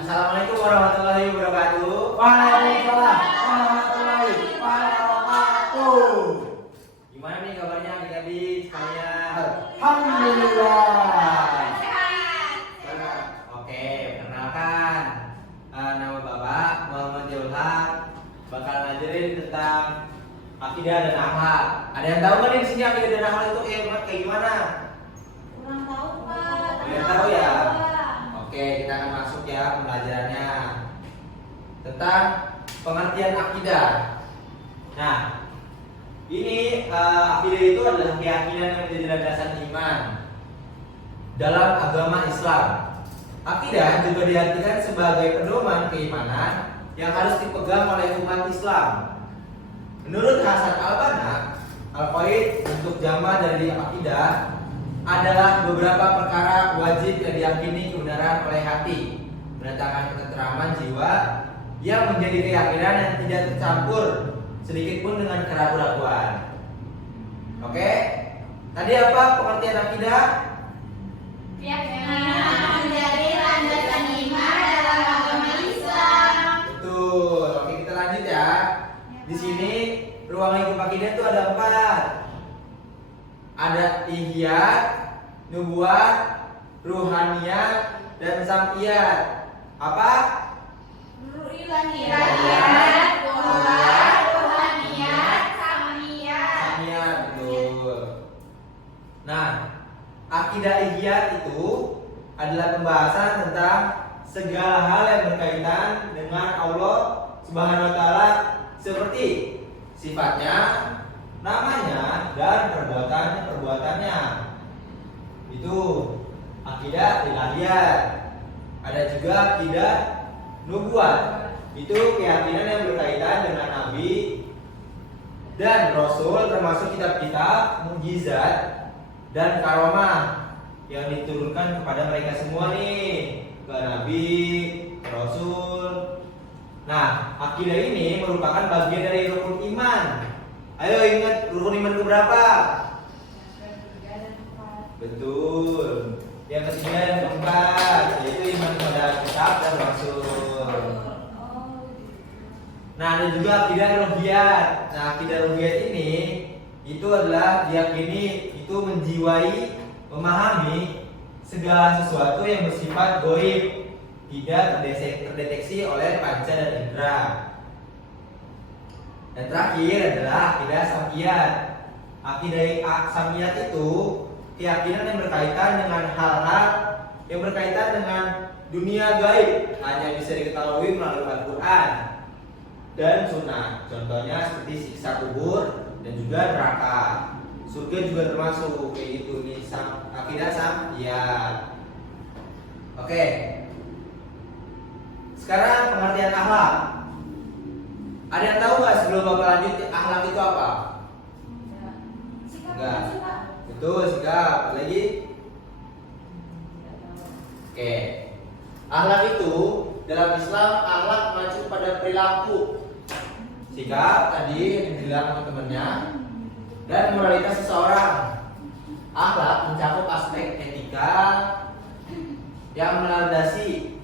Assalamualaikum warahmatullahi wabarakatuh. Waalaikumsalam warahmatullahi wabarakatuh. Gimana nih kabarnya adik-adik sekalian? Alhamdulillah. Oke, perkenalkan, nama Bapak Muhammad Yulhaq bakal ngajarin tentang akidah dan akhlak. Ada yang tahu nggak nih di sini akidah dan akhlak itu kayak gimana? Kurang tahu, Pak. Tidak tahu ya? Oke, kita akan masuk ya pembelajarannya tentang pengertian akidah. Nah, ini akidah itu adalah keyakinan yang menjadi landasan iman dalam agama Islam. Akidah juga diartikan sebagai pedoman keimanan yang harus dipegang oleh umat Islam. Menurut Hasan al-Banna, al-Qaid untuk jama dari akidah adalah beberapa perkara wajib yang diyakini kebenaran oleh hati, mendatangkan ketentraman jiwa yang menjadi keyakinan yang tidak tercampur sedikit pun dengan keraguan-raguan. Oke, tadi apa pengertian akidah? Keyakinan menjadi landasan iman dalam agama Islam. Betul. Oke, kita lanjut ya. Di sini ruang lingkup akidah itu ada 4. Ada ihiyat, nubuat, ruhaniyat, dan samiyat. Apa? Ilahiyat, nubuat, ruhaniyat, samiyat. Samiyat, betul. Nah, akidah ihiyat itu adalah pembahasan tentang segala hal yang berkaitan dengan Allah Subhanahu wa taala seperti sifatnya, namanya, dan perbuatannya. Itu akidah ilahiyat. Ada juga akidah nubuat. Itu keyakinan yang berkaitan dengan nabi dan rasul, termasuk kitab-kitab, mukjizat, dan karomah yang diturunkan kepada mereka semua nih, ke nabi, ke rasul. Nah, akidah ini merupakan bagian dari rukun iman. Ayo ingat rukun iman ke berapa? Betul. Yang ketiga dan keempat, yaitu iman kepada kitab dan rasul. Nah, ada juga akidah ruhiyat. Nah, akidah ruhiyat ini itu adalah diyakini itu menjiwai, memahami segala sesuatu yang bersifat gaib, tidak terdeteksi oleh panca dan indera. Dan terakhir adalah akidah samiyat. Akidah samiyat itu keyakinan yang berkaitan dengan hal-hal yang berkaitan dengan dunia gaib, hanya bisa diketahui melalui Al-Quran dan Sunnah. Contohnya seperti siksa kubur dan juga neraka. Surga juga termasuk kayak gitu nih, akidah samiyat. Oke. Sekarang pengertian akhlak. Ada yang tahu nggak sebelum Bapak lanjut akhlak itu apa? Enggak. Betul, sikap. Apa lagi? Oke. Akhlak itu dalam Islam akhlak mengacu pada perilaku, sikap tadi yang dibilang teman-temannya, dan moralitas seseorang. Akhlak mencakup aspek etika yang melandasi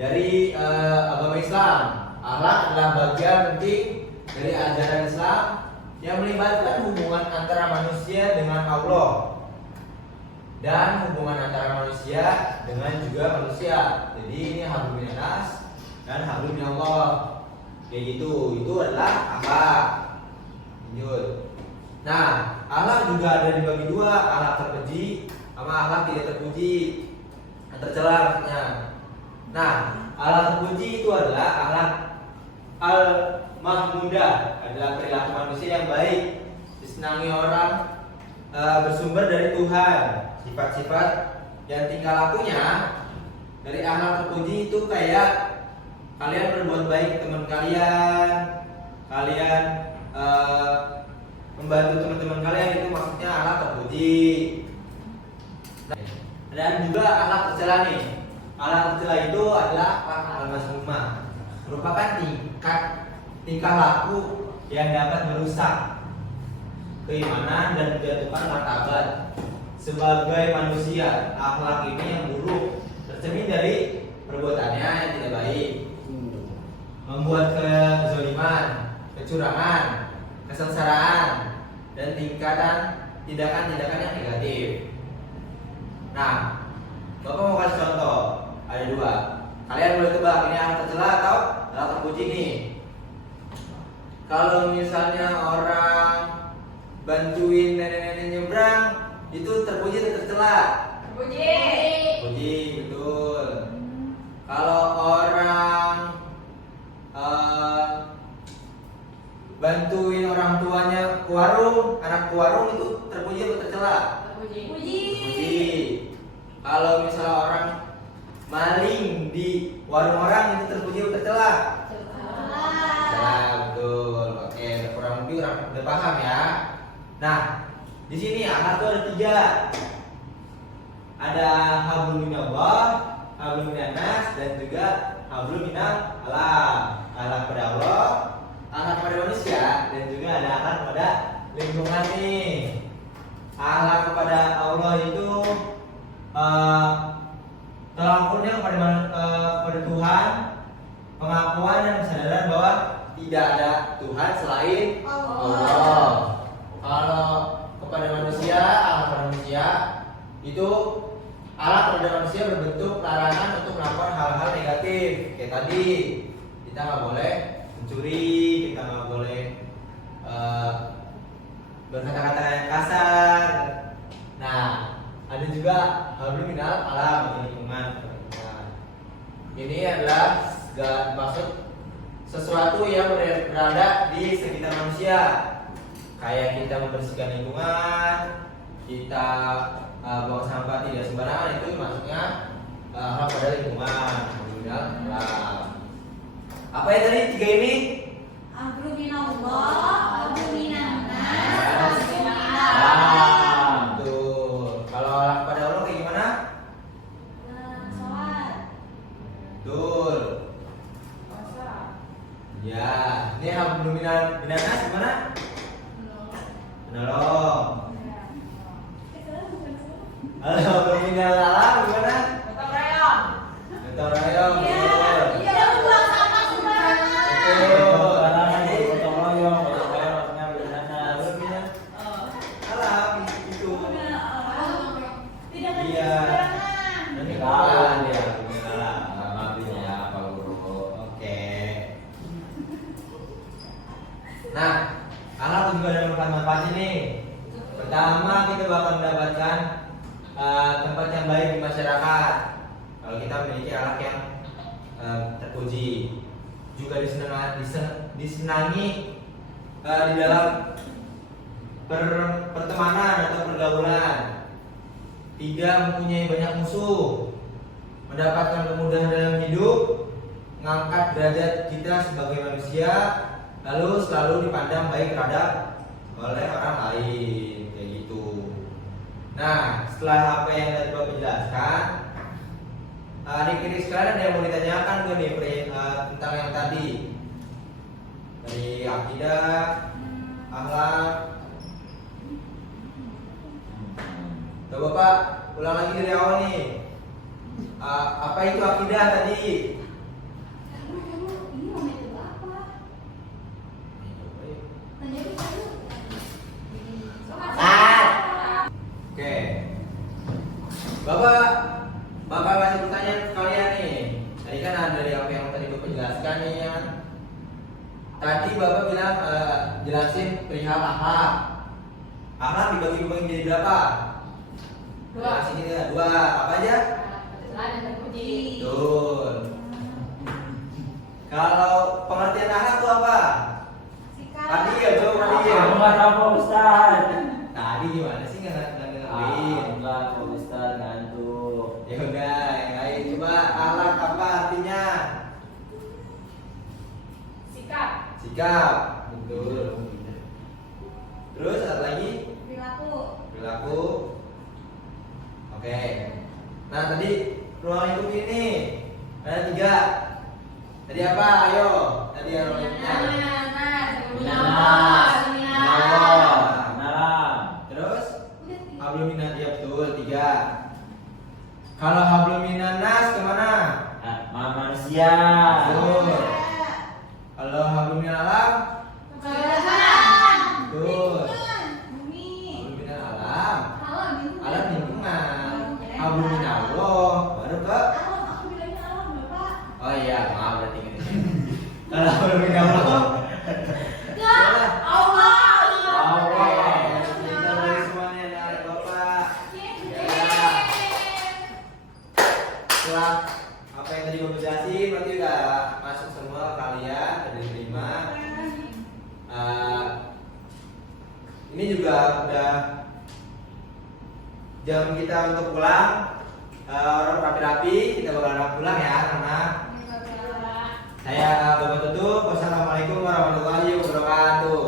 dari agama Islam. Akhlak adalah bagian penting dari ajaran Islam yang melibatkan hubungan antara manusia dengan Allah dan hubungan antara manusia dengan juga manusia. Jadi ini hablum minas dan hablum minallah. Kayak gitu. Itu adalah akhlak. Lanjut. Nah, akhlak juga ada dibagi 2, akhlak terpuji sama akhlak tidak terpuji. Yang tercela maksudnya. Nah, akhlak terpuji itu adalah akhlak al-mahmudah, adalah perilaku manusia yang baik, disenangi orang, bersumber dari Tuhan. Sifat-sifat yang tingkah lakunya dari akhlak terpuji itu kayak kalian berbuat baik ke teman kalian, kalian membantu teman-teman kalian, itu maksudnya akhlak terpuji. Dan juga akhlak tercela nih. Akhlak tercela itu adalah akhlak al-mazmumah, merupakan tingkah laku yang dapat merusak keimanan dan menjatuhkan martabat sebagai manusia. Akhlak ini yang buruk tercermin dari perbuatannya yang baik, membuat kezaliman, kecurangan, kesengsaraan, dan tindakan-tindakan yang negatif. Nah, Bapak mau kasih contoh, ada 2. Kalian boleh tebak ini alat tercela atau alat terpuji nih. Kalau misalnya orang bantuin nenek-nenek nyebrang, itu terpuji atau tercela? Terpuji. Terpuji, betul. Kalau orang bantuin orang tuanya ke warung, anak ke warung, itu terpuji atau tercela? Terpuji. Terpuji. Kalau misalnya orang maling di warung orang, itu terpuji atau tercela? Tercela, betul. Oke, kurang lebih orang udah paham ya. Nah, di sini alat tuh ada 3. Ada hablum minallah, hablum minannas, dan juga hablum minal alam. Alat pada Allah, alat pada manusia, dan juga ada alat pada lingkungan nih. Alat kepada Allah itu tolak ukurnya kepada Tuhan, pengakuan dan kesadaran bahwa tidak ada Tuhan selain Allah. Kalau kepada manusia, alat pada manusia itu alat pada manusia berbentuk larangan untuk melakukan hal-hal negatif. Kayak tadi, kita nggak boleh mencuri, kita nggak boleh berkata-kata yang kasar. Nah, ada juga hablum minal alam atau lingkungan. Ini adalah maksud sesuatu yang berada di sekitar manusia. Kayak kita membersihkan lingkungan, kita buang sampah tidak sembarangan, itu maksudnya hal pada lingkungan, hablum minal alam. Apa ya tadi 3 ini? Hablum minallah, hablum minannas, hablum minal Ah, betul. Kalau alat pada Allah kayak gimana? sholat. Betul. Ya, ini hablum minannas gimana? Menolong. Hablum minal alam gimana? Gotong royong. Gotong royong. Betul. Iya, buang sampah sembarangan. Betul. Gotong royong, maksudnya bagaimana? Hablum minal alam itu. Tidak ada Iya. sembarangan. Nanti Kawan kawan dia. ya, hablum minal alam. Artinya Pak Guru. Oke. Nah, alat juga ada manfaat ini. Pertama, kita bakal mendapatkan tempat yang baik di masyarakat. Kalau kita memiliki alat yang terpuji, juga disenangi di dalam pertemanan atau pergaulan. Tidak mempunyai banyak musuh, mendapatkan kemudahan dalam hidup, mengangkat derajat kita sebagai manusia, lalu selalu dipandang baik terhadap oleh orang lain, kayak gitu. Nah, setelah apa yang tadi Bapak jelaskan, adik-adik sekalian ada yang mau ditanyakan tuh nih tentang yang tadi dari akidah, akhlak. Coba Bapak ulang lagi dari awal nih. Apa itu akidah tadi? Ini mau metode apa? Tanya dulu. Oke. Bapak masih pertanyaan ke kalian nih. Tadi kan ada dari apa yang tadi Bapak jelaskan nih ya. Tadi Bapak bilang jelasin perihal akhlak. Akhlak dibagi jadi berapa? 2. Sini ada 2. Apa aja? Tercela dan terpuji. Betul. Kalau pengertian akhlak itu apa? Sikap. Tadi ya, coba tadi ya. Aku nggak tahu Pak Ustaz. Tadi gimana sih nggak ngertiin? Enggak, Pak Ustaz ngantuk. Ya udah, yang lain coba akhlak apa artinya? Sikap. Sikap, betul. Terus ada lagi Perilaku. perilaku. Oke. Nah tadi ruang lingkup ini ada 3. Tadi apa? Ayo. Tadi yang ruang lingkupnya. Terus hablum minan, ya betul 3. Kalau hablum minannas kemana? Manusia manusia. Betul. Kalau hablum minal alam? Keberkahan. Betul. Bumi. Hablum minal alam. Alam lingkungan. Alam lingkungan. Hablum minallah baru ke? Alam, aku bilangnya alam, Bapak. Oh iya, maaf berarti ini. Kalau hablum minallah. Enggak. Allah. Allah. Kita beri semuanya dari Bapak. Setelah apa yang tadi Bapak jelasin, berarti udah masuk semua ke kalian, udah diterima. Ini juga udah jam kita untuk pulang. Orang rapi-rapi, kita bakal pulang ya, karena saya Bapak tutup. Wassalamualaikum warahmatullahi wabarakatuh.